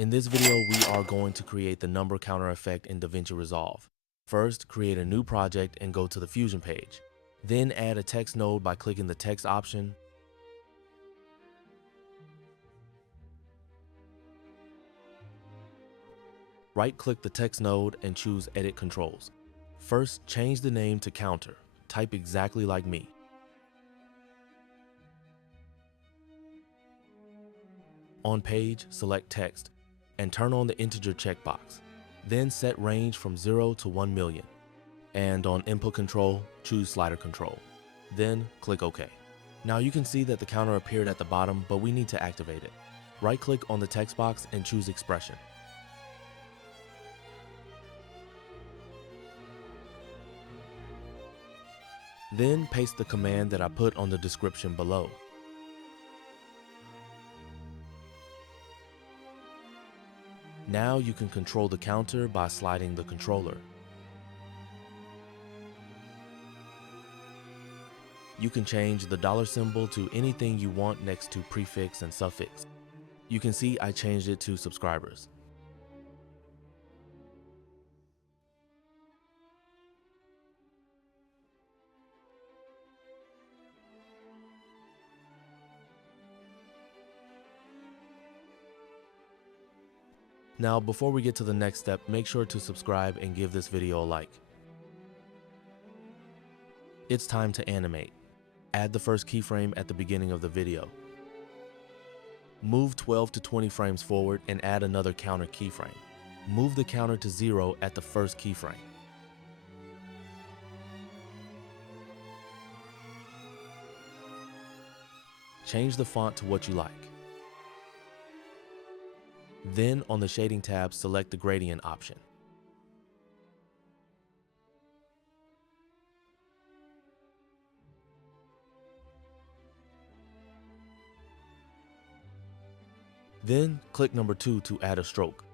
In this video, we are going to create the number counter effect in DaVinci Resolve. First, create a new project and go to the Fusion page. Then add a text node by clicking the text option. Right-click the text node and choose Edit Controls. First, change the name to Counter. Type exactly like me. On page, select Text and turn on the integer checkbox. Then set range from 0 to 1 million. And on Input Control, choose Slider Control. Then click OK. Now you can see that the counter appeared at the bottom, but we need to activate it. Right-click on the text box and choose Expression. Then paste the command that I put on the description below. Now you can control the counter by sliding the controller. You can change the dollar symbol to anything you want next to prefix and suffix. You can see I changed it to subscribers. Now, before we get to the next step, make sure to subscribe and give this video a like. It's time to animate. Add the first keyframe at the beginning of the video. Move 12 to 20 frames forward and add another counter keyframe. Move the counter to 0 at the first keyframe. Change the font to what you like. Then on the Shading tab, select the Gradient option. Then click number 2 to add a stroke.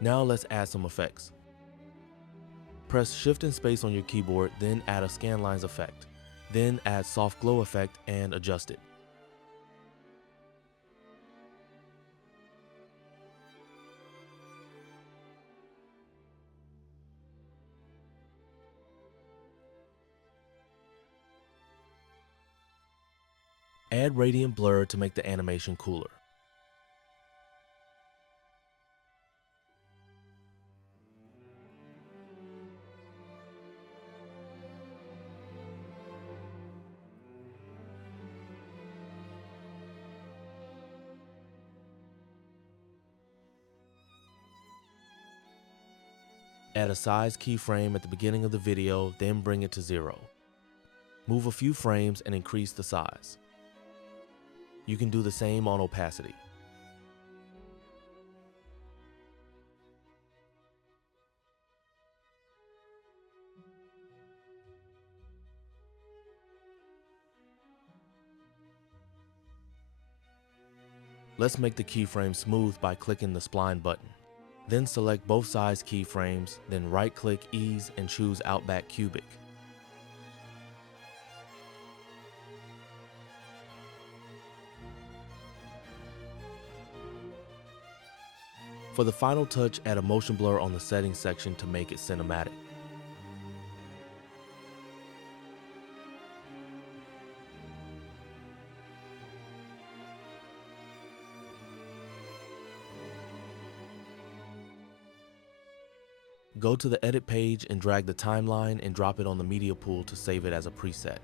Now let's add some effects. Press Shift and Space on your keyboard, then add a Scan Lines effect. Then add Soft Glow effect and adjust it. Add Radiant Blur to make the animation cooler. Add a size keyframe at the beginning of the video, then bring it to 0. Move a few frames and increase the size. You can do the same on opacity. Let's make the keyframe smooth by clicking the spline button. Then select both size keyframes, then right-click Ease and choose Outback Cubic. For the final touch, add a motion blur on the settings section to make it cinematic. Go to the Edit page and drag the timeline and drop it on the media pool to save it as a preset.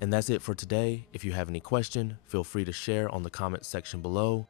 And that's it for today. If you have any question, feel free to share on the comment section below.